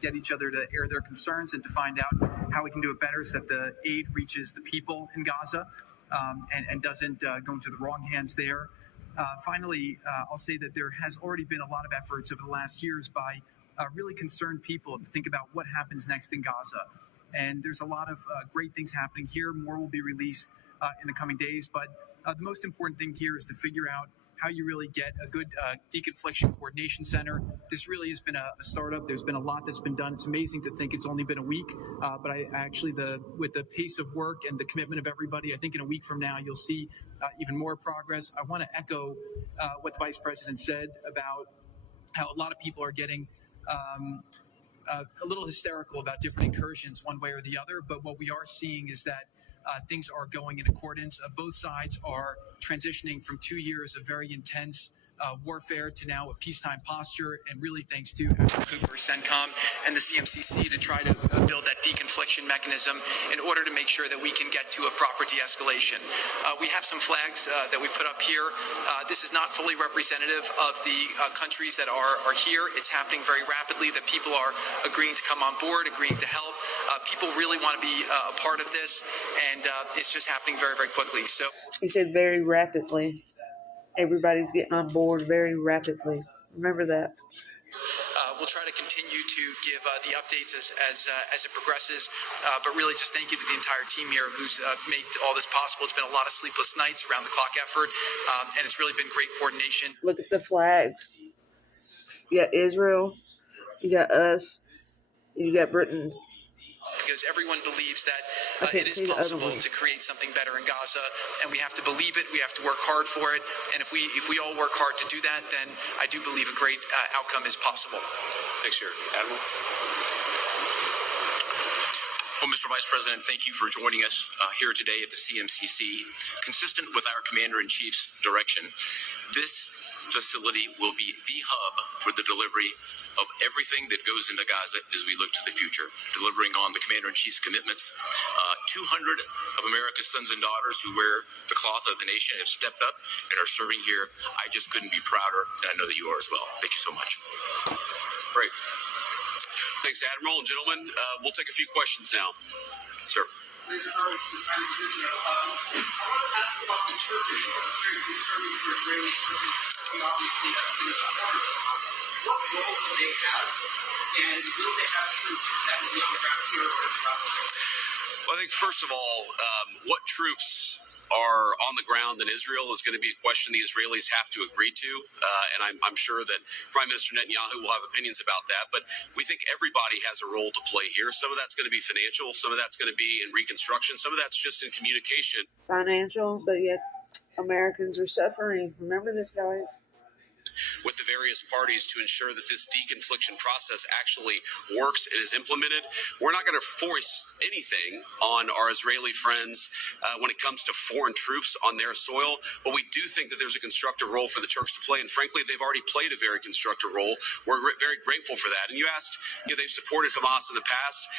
get each other to air their concerns and to find out how we can do it better so that the aid reaches the people in Gaza and doesn't go into the wrong hands there. Finally, I'll say that there has already been a lot of efforts over the last years by really concerned people to think about what happens next in Gaza. And there's a lot of great things happening here. More will be released in the coming days. But the most important thing here is to figure out how you really get a good deconfliction coordination center. This really has been a startup. There's been a lot that's been done. It's amazing to think it's only been a week, but I actually, with the pace of work and the commitment of everybody, I think in a week from now, you'll see even more progress. I want to echo what the Vice President said about how a lot of people are getting a little hysterical about different incursions one way or the other, but what we are seeing is that things are going in accordance. Both sides are transitioning from 2 years of very intense warfare to now a peacetime posture, and really thanks to Cooper, CENTCOM, and the CMCC to try to build that deconfliction mechanism in order to make sure that we can get to a proper de-escalation. We have some flags that we put up here. This is not fully representative of the countries that are here. It's happening very rapidly, that people are agreeing to come on board, agreeing to help. People really want to be a part of this, and it's just happening very, very quickly. So he said very rapidly. Everybody's getting on board very rapidly. Remember that. We'll try to continue to give the updates as it progresses, but really just thank you to the entire team here who's made all this possible. It's been a lot of sleepless nights, around the clock effort, and it's really been great coordination. Look at the flags. You got Israel, you got us, you got Britain. Because everyone believes that it is possible to create something better in Gaza, and we have to believe it. We have to work hard for it, and if we all work hard to do that, then I do believe a great outcome is possible. Thanks, Chair. Admiral. Well, Mr. Vice President, thank you for joining us here today at the CMCC. Consistent with our Commander-in-Chief's direction, this facility will be the hub for the delivery of everything that goes into Gaza as we look to the future, delivering on the Commander-in-Chief's commitments. 200 of America's sons and daughters who wear the cloth of the nation have stepped up and are serving here. I just couldn't be prouder, and I know that you are as well. Thank you so much. Great. Thanks, Admiral. And gentlemen, we'll take a few questions now. Sir. I want to ask about the Turkish. It's very concerning for Israelis. Turkey obviously has been a supporter. What role do they have, and will they have troops that will be on the ground here or in the Gaza? Well, I think first of all, what troops are on the ground in Israel is going to be a question the Israelis have to agree to, and I'm sure that Prime Minister Netanyahu will have opinions about that, but we think everybody has a role to play here. Some of that's going to be financial, some of that's going to be in reconstruction, some of that's just in communication. Financial, but yet Americans are suffering. Remember this, guys. With the various parties to ensure that this deconfliction process actually works and is implemented. We're not going to force anything on our Israeli friends when it comes to foreign troops on their soil, but we do think that there's a constructive role for the Turks to play, and frankly, they've already played a very constructive role. We're very grateful for that. And you asked, they've supported Hamas in the past.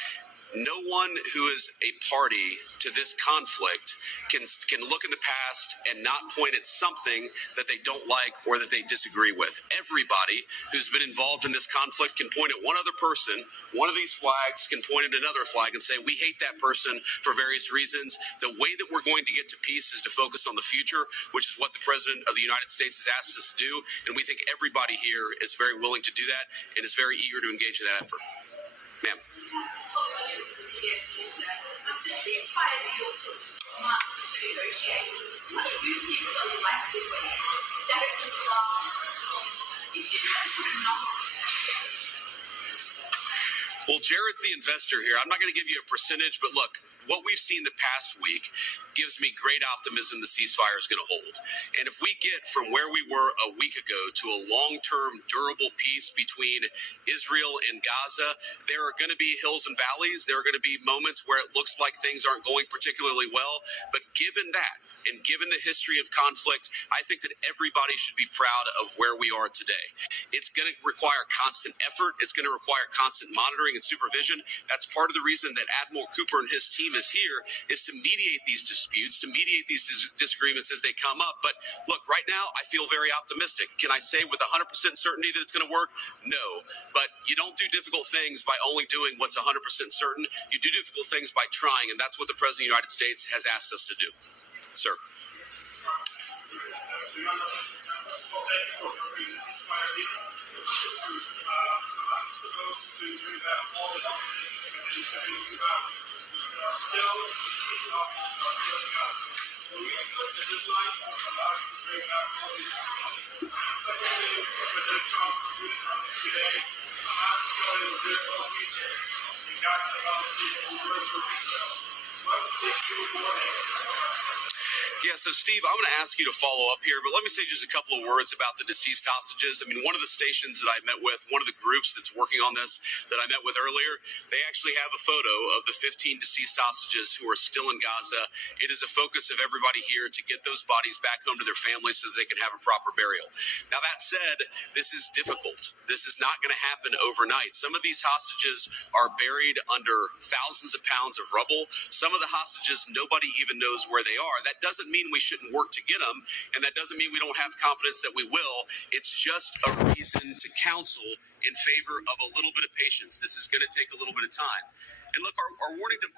No one who is a party to this conflict can look in the past and not point at something that they don't like or that they disagree with. Everybody who's been involved in this conflict can point at one other person. One of these flags can point at another flag and say, we hate that person for various reasons. The way that we're going to get to peace is to focus on the future, which is what the President of the United States has asked us to do. And we think everybody here is very willing to do that and is very eager to engage in that effort. Ma'am. The ceasefire deal took months to negotiate. What do you think are the likely ways that it will last long term? If you had to put a number on it. Well, Jared's the investor here. I'm not going to give you a percentage, but look, what we've seen the past week gives me great optimism the ceasefire is going to hold. And if we get from where we were a week ago to a long-term, durable peace between Israel and Gaza, there are going to be hills and valleys. There are going to be moments where it looks like things aren't going particularly well. But given that, and given the history of conflict, I think that everybody should be proud of where we are today. It's going to require constant effort. It's going to require constant monitoring and supervision. That's part of the reason that Admiral Cooper and his team is here, is to mediate these disputes disputes, to mediate these disagreements as they come up. But look, right now, I feel very optimistic. Can I say with 100% certainty that it's going to work? No. But you don't do difficult things by only doing what's 100% certain. You do difficult things by trying, and that's what the President of the United States has asked us to do. Sir. Yeah, so Steve, I'm going to ask you to follow up here, but let me say just a couple of words about the deceased hostages. I mean, one of the stations that I met with, one of the groups that's working on this that I met with earlier, they actually have a photo of the 15 deceased hostages who are still in Gaza. It is a focus of everybody here to get those bodies back home to their families so that they can have a proper burial. Now, that said, this is difficult. This is not going to happen overnight. Some of these hostages are buried under thousands of pounds of rubble. Some of the hostages, nobody even knows where they are. That doesn't mean we shouldn't work to get them, and that doesn't mean we don't have confidence that we will. It's just a reason to counsel in favor of a little bit of patience. This is going to take a little bit of time. And look, our warning to